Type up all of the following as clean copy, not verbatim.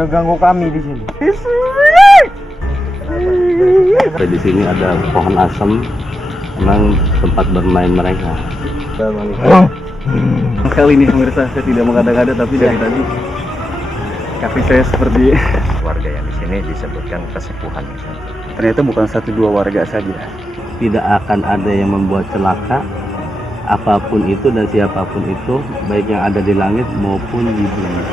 pada ganggu kami di sini. Di sini ada pohon asem, memang tempat bermain mereka. Kali ini pemirsa, saya tidak mengada-ngada, tapi dari tadi kaki saya seperti warga yang di sini disebutkan kesepuhan. ternyata bukan 1-2 warga saja. Tidak akan ada yang membuat celaka apapun itu dan siapapun itu, baik yang ada di langit maupun di bumi.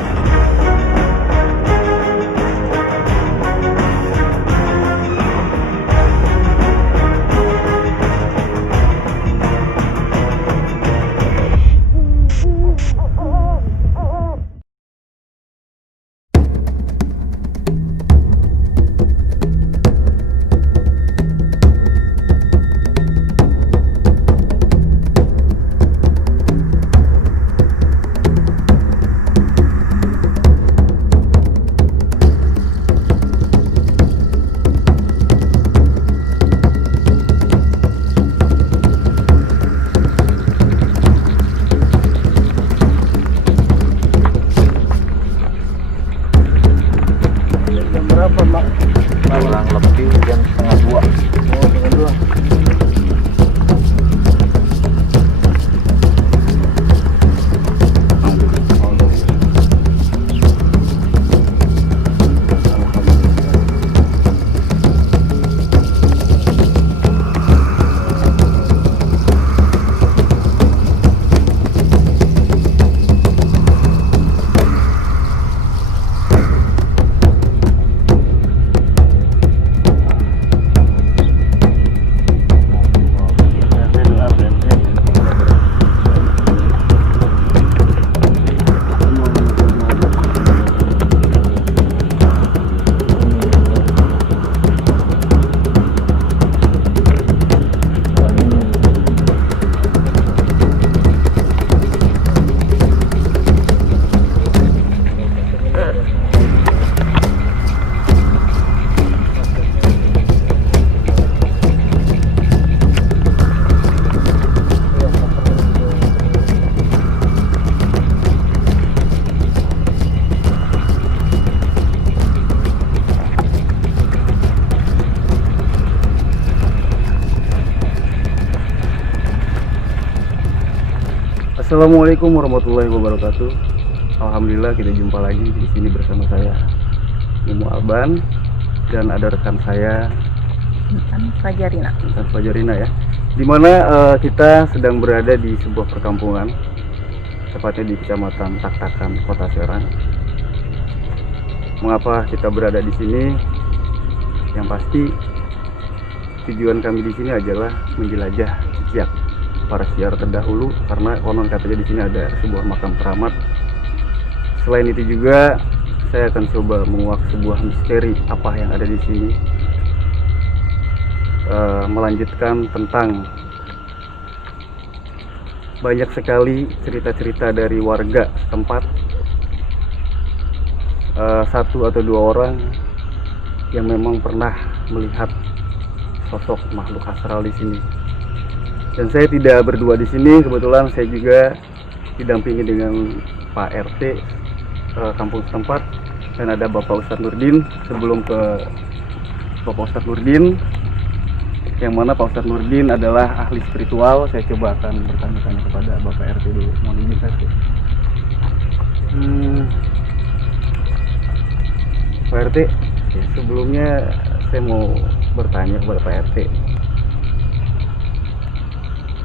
Kurang lebih jam 1:30. Assalamualaikum warahmatullahi wabarakatuh. Alhamdulillah kita jumpa lagi di sini bersama saya Mumu Alban dan ada rekan saya Fajarina. Fajarina ya. Dimana kita sedang berada di sebuah perkampungan, tepatnya di Kecamatan Taktakan, Kota Serang. Mengapa kita berada di sini? Yang pasti tujuan kami di sini adalah menjelajah jejak para sejarah terdahulu, karena konon katanya di sini ada sebuah makam keramat. Selain itu juga saya akan coba menguak sebuah misteri apa yang ada di sini, melanjutkan tentang banyak sekali cerita-cerita dari warga setempat, 1 atau 2 orang yang memang pernah melihat sosok makhluk astral di sini. Dan saya tidak berdua di sini, kebetulan saya juga didampingi dengan Pak RT kampung setempat, dan ada Bapak Ustadz Nurdin. Sebelum ke Bapak Ustadz Nurdin, yang mana Pak Ustadz Nurdin adalah ahli spiritual, saya coba akan bertanya-tanya kepada Bapak RT dulu. Mohon izin saya. Pak RT, sebelumnya saya mau bertanya kepada Pak RT.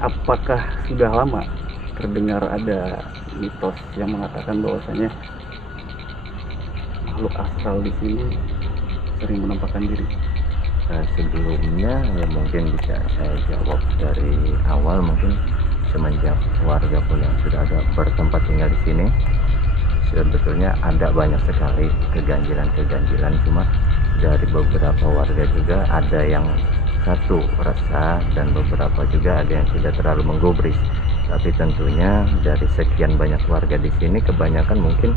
Apakah sudah lama terdengar ada mitos yang mengatakan bahwasanya makhluk astral di sini sering menampakkan diri? Sebelumnya ya mungkin bisa saya jawab dari awal, mungkin semenjak warga pun yang sudah ada bertempat tinggal di sini, sebetulnya ada banyak sekali keganjilan, cuma dari beberapa warga juga ada yang satu resah dan beberapa juga ada yang tidak terlalu menggubris. Tapi tentunya dari sekian banyak warga di sini, kebanyakan mungkin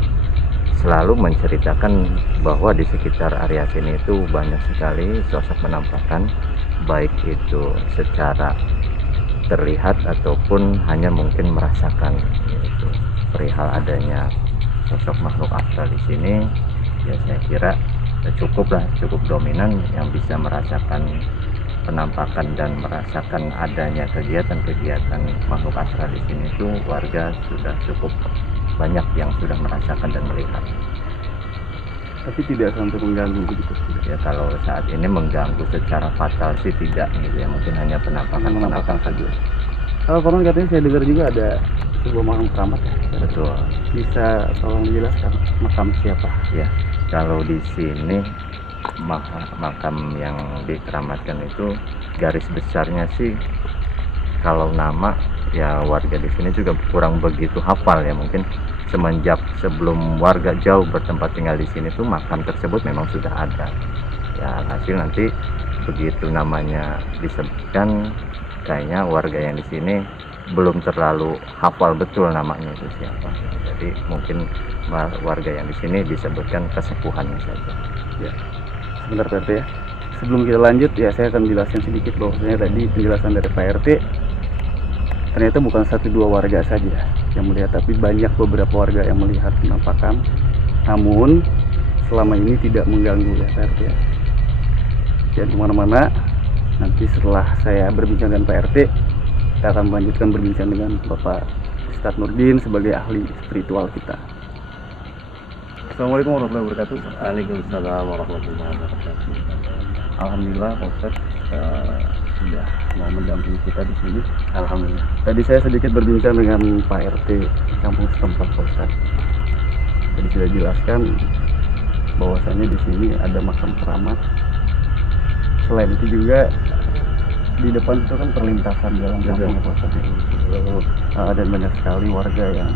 selalu menceritakan bahwa di sekitar area sini itu banyak sekali sosok penampakan, baik itu secara terlihat ataupun hanya mungkin merasakan, yaitu perihal adanya sosok makhluk astral di sini. ya saya kira cukup dominan yang bisa merasakan penampakan dan merasakan adanya kegiatan-kegiatan makhluk astral di sini itu warga sudah cukup banyak yang sudah merasakan dan melihat. Tapi tidak sampai mengganggu begitu. Ya kalau saat ini mengganggu secara fatal sih tidak gitu ya, mungkin hanya penampakan saja. Kalau konon katanya saya dengar juga ada sebuah makam keramat ya. Betul. Bisa tolong dijelaskan makam siapa? Ya, kalau di sini makam yang dikeramatkan itu garis besarnya sih, kalau nama ya warga di sini juga kurang begitu hafal ya, mungkin semenjak sebelum warga jauh bertempat tinggal di sini tuh makam tersebut memang sudah ada. Ya hasil nanti begitu namanya disebutkan, kayaknya warga yang di sini belum terlalu hafal betul namanya itu siapa. Jadi mungkin warga yang di sini disebutkan kesepuhannya saja. Ya. Sebentar Pak RT ya. Sebelum kita lanjut ya saya akan jelaskan sedikit bahwasanya tadi penjelasan dari Pak RT ternyata bukan 1-2 warga saja yang melihat, tapi banyak beberapa warga yang melihat penampakan. Namun selama ini tidak mengganggu ya Pak RT ya. Jangan kemana-mana. Nanti setelah saya berbincang dengan Pak RT, kita akan melanjutkan berbincang dengan Bapak Ustadz Nurdin sebagai ahli spiritual kita. Assalamualaikum warahmatullahi wabarakatuh. Waalaikumsalam warahmatullahi wabarakatuh. Alhamdulillah Pak Ustadz sudah mau mendampingi kita di sini. Alhamdulillah. Tadi saya sedikit berbincang dengan Pak RT kampung setempat Pak Ustadz. Tadi sudah jelaskan bahwasanya di sini ada makam keramat. Selain itu juga di depan itu kan perlintasan jalan kampung Pak Ustadz. Dan banyak sekali warga yang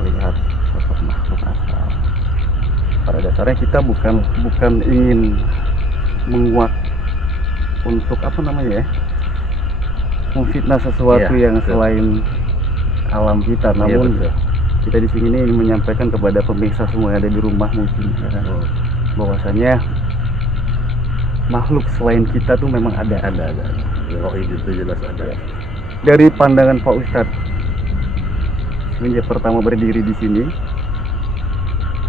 melihat sosok makhluk astral. Pada dasarnya kita bukan ingin menguak untuk memfitnah sesuatu yang selain alam kita, namun kita di sini ingin menyampaikan kepada pemirsa semua yang ada di rumah mungkin bahwasanya makhluk selain kita tuh memang ada. Oh itu jelas ada. Dari pandangan Pak Ustadz semenjak pertama berdiri di sini,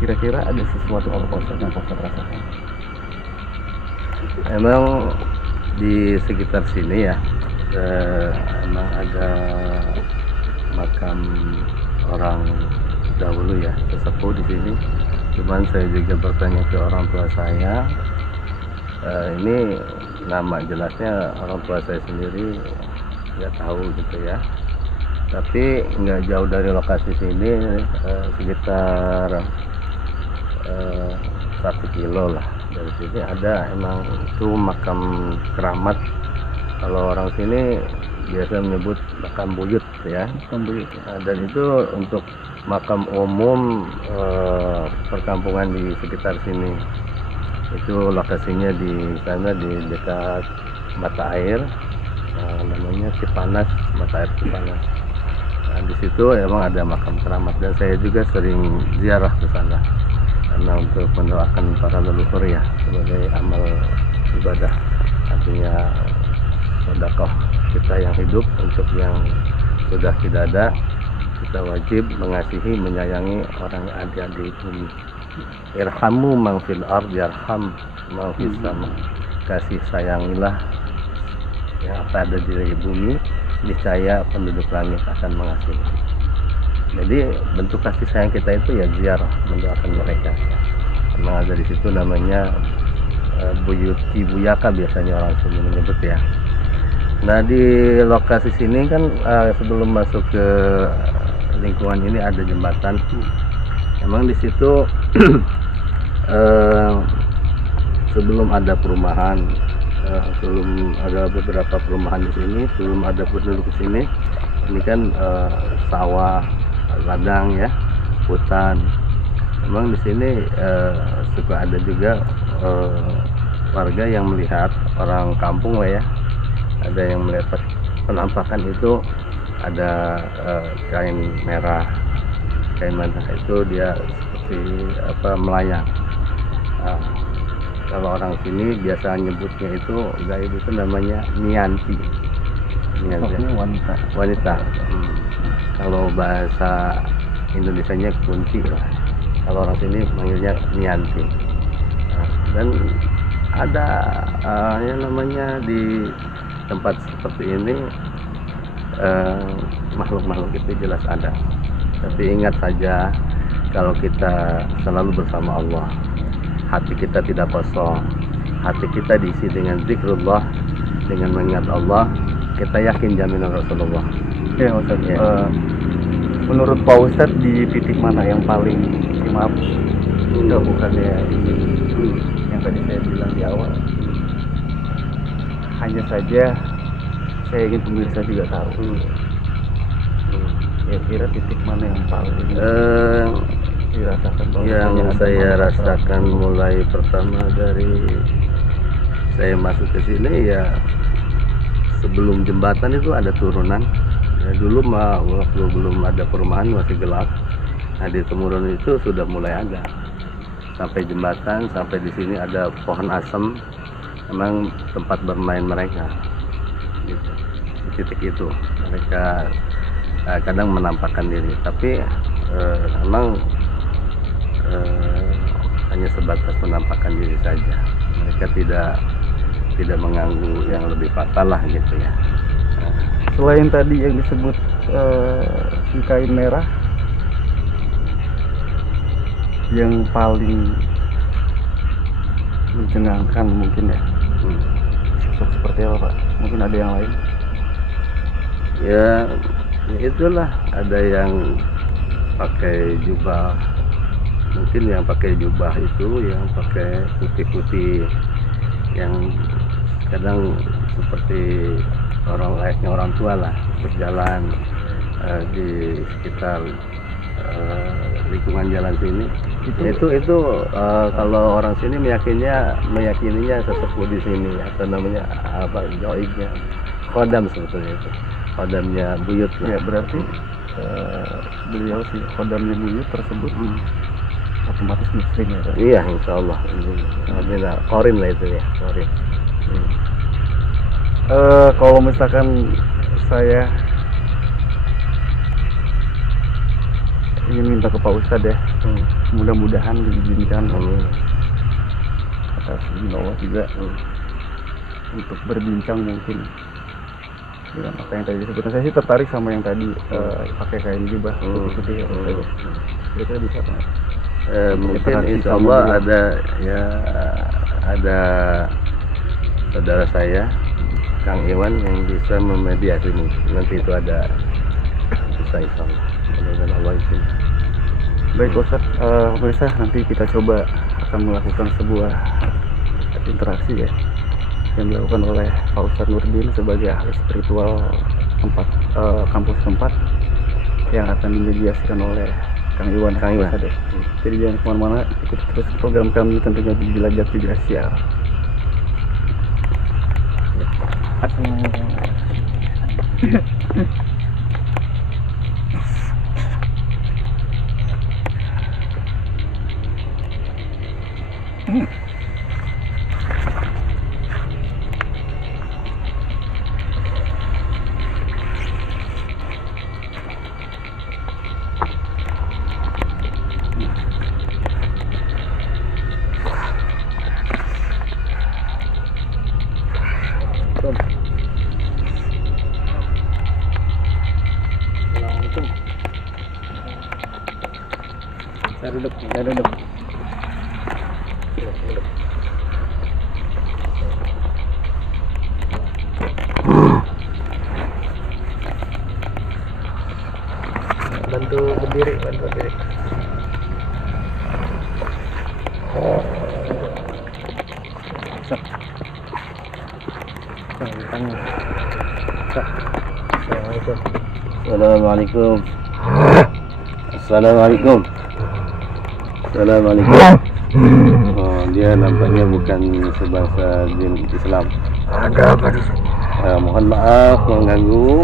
kira-kira ada sesuatu apa Pak Ustadz yang Pak Ustadz rasakan? Emang di sekitar sini ya, emang ada makam orang dahulu ya, sesepuh di sini. Cuman saya juga bertanya ke orang tua saya, ini nama jelasnya orang tua saya sendiri nggak tahu gitu ya. Tapi nggak jauh dari lokasi sini, sekitar 1 kilo lah dari sini ada emang itu makam keramat. Kalau orang sini biasa menyebut makam buyut ya. Dan itu untuk makam umum perkampungan di sekitar sini. Itu lokasinya di sana di dekat mata air, namanya Cipanas, mata air Cipanas. Nah, di situ emang ada makam keramat dan saya juga sering ziarah ke sana karena untuk mendoakan para leluhur ya, sebagai amal ibadah, artinya sedekah kita yang hidup. Untuk yang sudah tidak ada, kita wajib mengasihi, menyayangi orang yang ada di bumi. Irhamu man fil ard yarham man fis sama. Kasih sayangilah yang ada di bumi, niscaya penduduk langit akan mengasihi. Jadi bentuk kasih sayang kita itu ya ziarah, mendoakan mereka. Memang ada di situ namanya buyuti buyaka biasanya orang sini menyebut ya. Nah di lokasi sini kan sebelum masuk ke lingkungan ini ada jembatan. Emang di situ sebelum ada perumahan, sebelum ada beberapa perumahan di sini, sebelum ada penduduk di sini, ini kan sawah, ladang ya, hutan. Memang di sini suka ada juga warga yang melihat, orang kampung lah ya, ada yang melihat penampakan itu ada kain merah itu dia seperti melayang. Nah, kalau orang sini biasa nyebutnya itu gaib itu namanya Nianti. Wanita. Kalau bahasa Indonesianya kunti lah. Kalau orang sini manggilnya Nianti. Dan ada yang namanya di tempat seperti ini makhluk-makhluk itu jelas ada. Tapi ingat saja, kalau kita selalu bersama Allah, hati kita tidak kosong, hati kita diisi dengan zikrullah, dengan mengingat Allah, kita yakin jaminan Rasulullah. Ya Ustaz, Ya. Menurut Pak Ustadz di titik mana yang paling maaf? Enggak, bukannya yang tadi saya bilang di awal. Hanya saja saya ingin pemirsa juga tahu. Kira-kira titik mana yang paling dirasakan? Yang saya rasakan mulai pertama dari saya masuk ke sini, ya sebelum jembatan itu ada turunan. Ya, dulu waktu belum ada perumahan masih gelap. Nah, di Temurun itu sudah mulai ada. Sampai jembatan, sampai di sini ada pohon asem. Memang tempat bermain mereka. Gitu. Di titik itu mereka kadang menampakkan diri, tapi memang hanya sebatas menampakkan diri saja. Mereka tidak mengganggu yang lebih fatal lah gitu ya. Selain tadi yang disebut si kain merah, yang paling mencengangkan mungkin ya, sosok seperti apa Pak? Mungkin ada yang lain? Ya itulah, ada yang pakai jubah, mungkin yang pakai jubah itu yang pakai putih-putih, yang kadang seperti layaknya orang tua lah, berjalan di sekitar lingkungan jalan sini. Itu kalau orang sini meyakininya sesepuh di sini, atau namanya apa, joibnya khodam, sebetulnya itu khodamnya buyut lah. Ya berarti beliau si khodamnya buyut tersebut otomatis muslim ya Pak? Iya, insya Allah. Korin lah itu ya, korin. Kalau misalkan saya ingin minta ke Pak Ustadz ya, mudah-mudahan diizinkan atas izin Allah juga untuk berbincang mungkin dengan apa yang tadi disebutkan. Saya sih tertarik sama yang tadi pakai kain jubah putih-putih ya Ustadz ya. Kira-kira bisa Pak? Mungkin insya Allah ada saudara saya Kang Iwan yang bisa memediasi, nanti itu ada bisa, insya Allah. Mudah-mudahan Allah izin. Baik Ustaz, pemirsa, nanti kita coba akan melakukan sebuah interaksi ya, yang dilakukan oleh Pak Ustadz Nurdin sebagai ahli spiritual kampus tempat, yang akan dimediasikan oleh Kang Iwan. Ustadz, ya. Jadi jangan kemana-mana, ikuti terus program kami tentunya di Jelajah Tiga Siar. Saya duduk. Bantu berdiri. Assalamualaikum. Assalamualaikum. Oh, dia nampaknya bukan sebangsa Islam. Ada apa di sini? Mohon maaf mengganggu.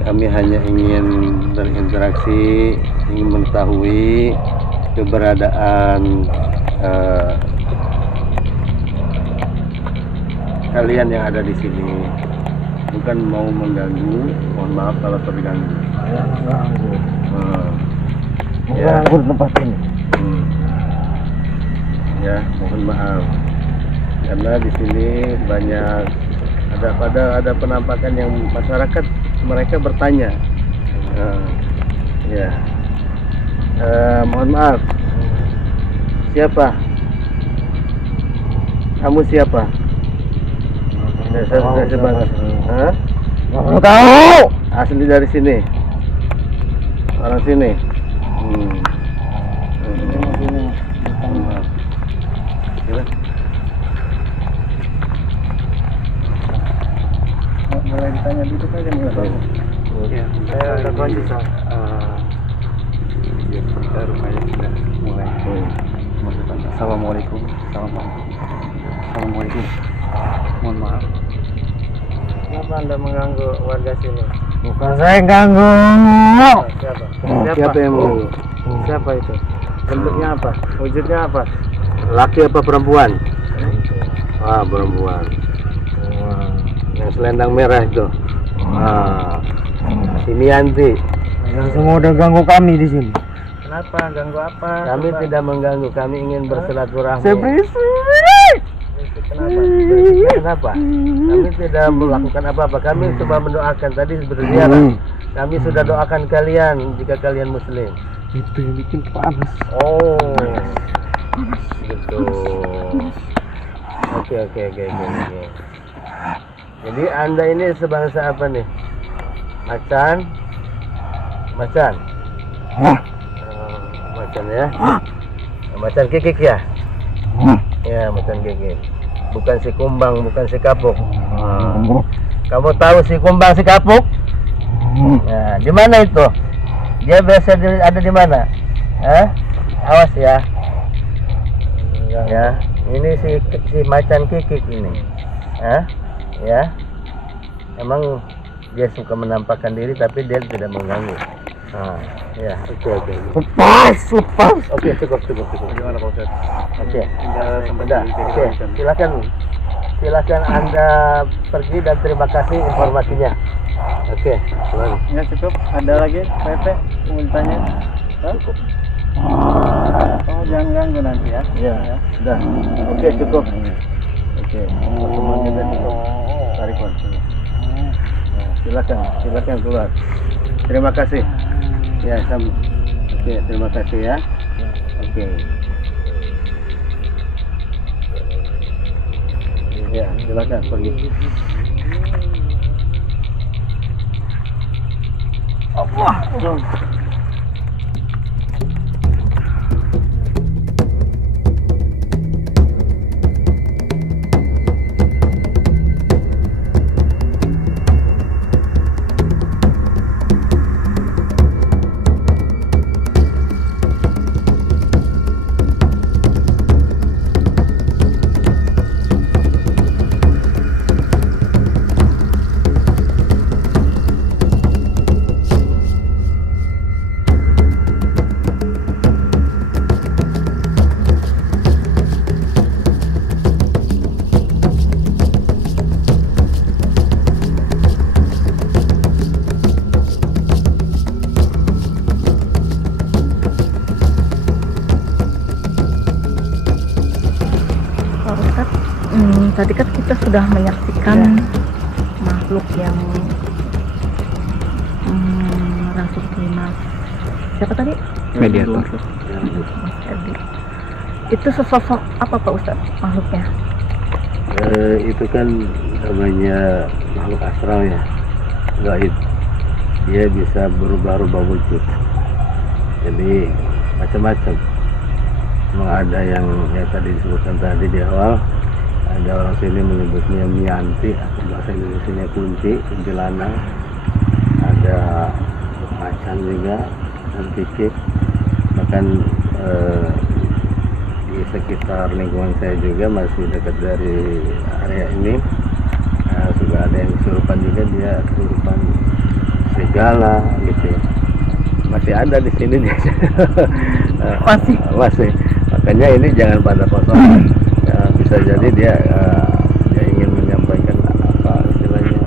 Kami hanya ingin berinteraksi, ingin mengetahui keberadaan kalian yang ada di sini. Bukan mau mengganggu, mohon maaf kalau terganggu. Saya mengganggu. Ya. Mengganggu tempat ini. ya, mohon maaf karena di sini banyak ada penampakan yang masyarakat mereka bertanya. Ya, mohon maaf, siapa? Kamu siapa? Saya sebatas. Nggak tahu. Asli dari sini. Orang sini. Mulai ditanya dulu aja nggak tahu. Ya, saya lanjut Sal. Ya, kita rumahnya sudah mulai. Assalamualaikum. Assalamualaikum. Mohon maaf. Kenapa Anda mengganggu warga sini? Bukan saya ganggu. Siapa? Siapa yang mengganggu? Siapa itu? Bentuknya apa? Wujudnya apa? Laki apa perempuan? Ah, perempuan. Yang selendang merah itu. Ini Yanti. Yang semua udah ganggu kami di sini. Kenapa? Ganggu apa? Kami tidak mengganggu. Kami ingin bersilaturahmi. Saya berisik. Kenapa? Berisik kenapa? Kami tidak melakukan apa-apa. Kami cuma mendoakan. Tadi berziarah. Kami sudah doakan kalian jika kalian Muslim. Itu yang bikin panas. Oh, gitu. Oke. Jadi Anda ini sebangsa apa nih? Macan? Macan ya? Macan kikik ya? Ya, macan kikik. Bukan si kumbang, bukan si kapuk. Kamu tahu si kumbang, si kapuk? Nah, di mana itu? Dia biasa ada di mana? Awas ya. Ya, ini si macan kikik ini. Ya. Emang dia suka menampakkan diri tapi dia tidak mengganggu. Ya. Oke. Lepas. Oke, cukup. Gimana Pak Ustaz? Oke. Sudah. Oke. Silakan Anda pergi dan terima kasih informasinya. Oke. Ya cukup. Ada lagi PP mau ditanya? Cukup. Oh jangan ganggu nanti ya. Ya. Sudah. Oke, cukup. Oke. Semuanya sudah cukup. Tarik keluar. Silakan keluar. Terima kasih. Ya, oke, terima kasih ya. Oke. Ya, silakan pergi. Allah. Tadi kan kita sudah menyaksikan makhluk yang merasuki siapa tadi? Mediator. Mas Edi. Itu sesosok apa Pak Ustadz makhluknya? Itu kan namanya makhluk astral ya, gaib. Dia bisa berubah-ubah wujud. Jadi macam-macam. Memang ada yang tadi disebutkan tadi di awal. Ada orang sini menyebutnya Mianti atau bahasa Indonesianya kunci lanang. Ada macan juga dan kikik. Bahkan di sekitar lingkungan saya juga masih dekat dari area ini juga ada yang kesurupan juga, dia kesurupan serigala gitu. Masih ada di sini dia. Masih. Makanya ini jangan pada kosong. Bisa jadi dia ingin menyampaikan apa istilahnya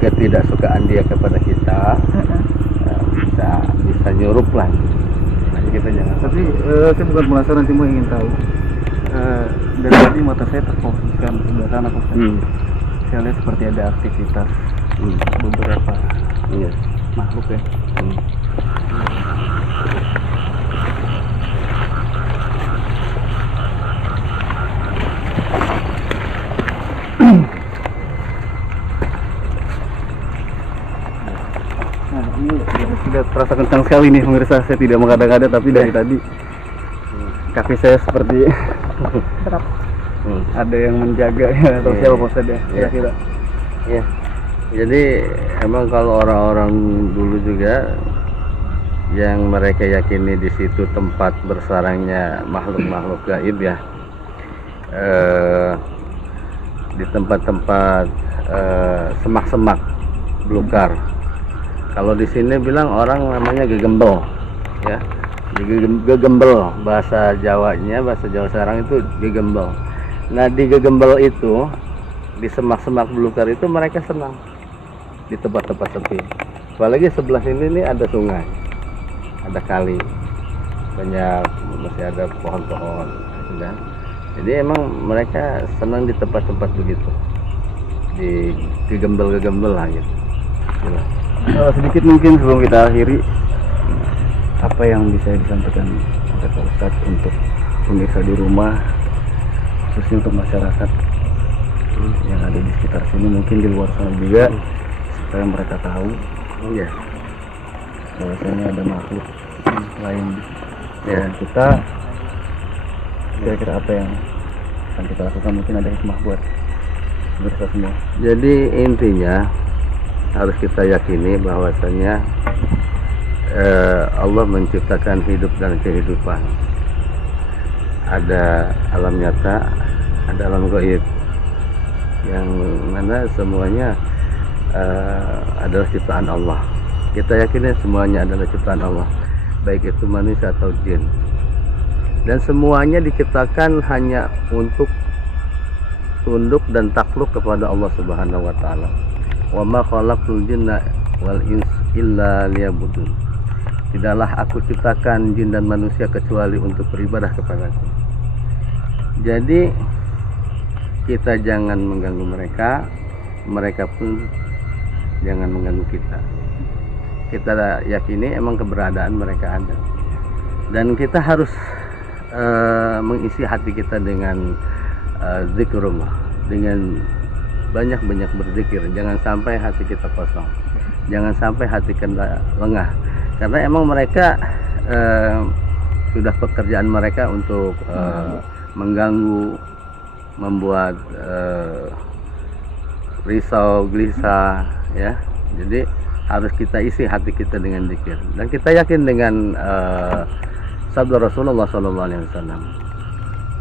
ketidaksukaan dia kepada kita. Bisa nyurup lah. Nah, kita jangan. Tapi saya bukan penasaran, cuma ingin tahu Dari tadi mata saya terfokuskan ke sebelah sana, Ustaz. Saya lihat seperti ada aktivitas beberapa Iya. makhluk ya. Nah, ini sudah terasa kencang sekali nih pemirsa. Saya tidak mengada-ngada, tapi dari tadi kaki saya seperti Berapa? ada yang menjaga ya, atau Iya. siapa Pak Ustadz ya, Iya. kira-kira. Ya, jadi emang kalau orang-orang dulu juga yang mereka yakini di situ tempat bersarangnya makhluk-makhluk gaib ya, di tempat-tempat semak-semak belukar. Kalau di sini bilang orang namanya gegembel, ya, gegembel bahasa Jawanya, bahasa Jawa sekarang itu gegembel. Nah di gegembel itu, di semak-semak belukar itu mereka senang di tempat-tempat sepi. Apalagi sebelah sini nih ada sungai, ada kali, banyak masih ada pohon-pohon, kan? Jadi emang mereka senang di tempat-tempat begitu, di gegembel-gegembel lah gitu. Gila. Sedikit mungkin sebelum kita akhiri, apa yang bisa disampaikan oleh Pak Ustadz untuk pemirsa di rumah, khususnya untuk masyarakat yang ada di sekitar sini, mungkin di luar sana juga, supaya mereka tahu Iya. bahwasanya ada makhluk lain Ya. dan kita, kira-kira apa yang akan kita lakukan, mungkin ada hikmah buat pemirsa semua. Jadi intinya harus kita yakini bahwasanya Allah menciptakan hidup dan kehidupan. Ada alam nyata, ada alam gaib, yang mana semuanya adalah ciptaan Allah. Kita yakini semuanya adalah ciptaan Allah, baik itu manusia atau jin. Dan semuanya diciptakan hanya untuk tunduk dan takluk kepada Allah Subhanahu wa taala. Wa ma khalaqtul jinna wal ins illa liya'budun. Tidaklah aku ciptakan jin dan manusia kecuali untuk beribadah kepadaku. Jadi kita jangan mengganggu mereka, mereka pun jangan mengganggu kita. Kita yakini emang keberadaan mereka ada, dan kita harus mengisi hati kita dengan zikrullah, dengan banyak-banyak berzikir. Jangan sampai hati kita kosong, jangan sampai hati kita lengah, karena emang mereka sudah pekerjaan mereka untuk mengganggu, membuat risau, gelisah, ya. Jadi harus kita isi hati kita dengan zikir, dan kita yakin dengan sabda Rasulullah SAW.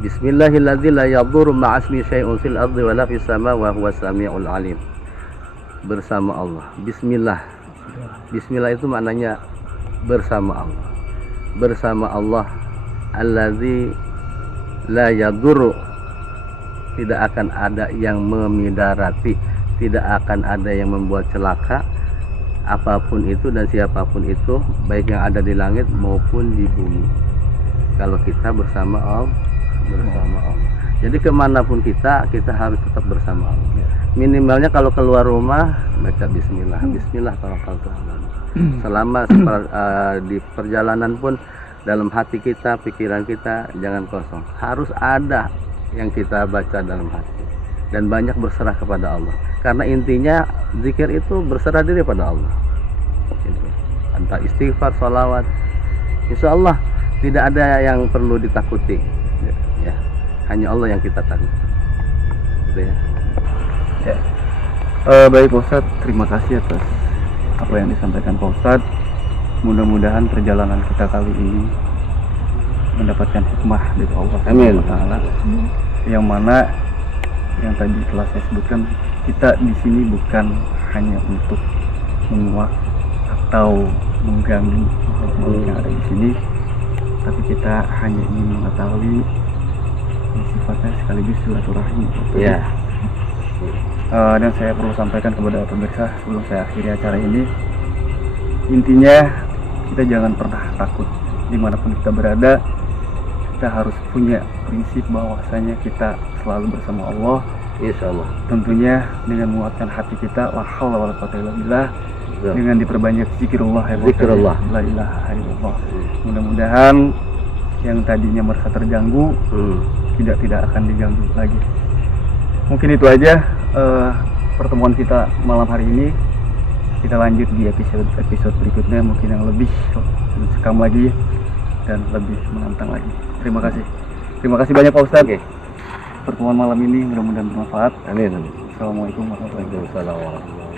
Bismillahilladzi la yadurru ma'asmi syai'un fil ardi wa la fis sama wa huwas samiul alim. Bersama Allah. Bismillah. Bismillah itu maknanya bersama Allah. Bersama Allah, alladzi la yadurru, tidak akan ada yang memidarati, tidak akan ada yang membuat celaka apapun itu dan siapapun itu, baik yang ada di langit maupun di bumi, kalau kita bersama Allah. Jadi kemanapun kita harus tetap bersama Allah. Minimalnya kalau keluar rumah baca Bismillah, Bismillah tawakkaltu ala Allah. Selama di perjalanan pun dalam hati kita, pikiran kita jangan kosong, harus ada yang kita baca dalam hati, dan banyak berserah kepada Allah. Karena intinya zikir itu berserah diri pada Allah. Entah istighfar, sholawat, insya Allah tidak ada yang perlu ditakuti, ya, hanya Allah yang kita takut. Gitu ya. Ya. Baik Pak Ustadz, terima kasih atas apa yang disampaikan Pak Ustadz. Mudah-mudahan perjalanan kita kali ini mendapatkan hikmah dari Allah Amin. Taala. Yang mana yang tadi telah saya sebutkan, kita di sini bukan hanya untuk menguak atau mengganggu makhluk yang ada di sini, tapi kita hanya ingin mengetahui sifatnya sekaligus silaturahmi. Ya. Dan saya perlu sampaikan kepada pemirsa sebelum saya akhiri acara ini, intinya kita jangan pernah takut dimanapun kita berada, kita harus punya prinsip bahwasanya kita selalu bersama Allah. Insya Allah. Tentunya dengan menguatkan hati kita, la haula wala quwata illa billah, dengan diperbanyak zikrullah ya, Zikrullah. la ilaha illallah. Mudah-mudahan yang tadinya merasa terganggu tidak akan diganggu lagi. Mungkin itu aja pertemuan kita malam hari ini. Kita lanjut di episode berikutnya, mungkin yang lebih sekam lagi dan lebih menantang lagi. Terima kasih banyak Pak Ustadz. Oke. Pertemuan malam ini mudah-mudahan bermanfaat. Amin. Assalamualaikum warahmatullahi wabarakatuh. Waalaikumsalam warahmatullahi wabarakatuh.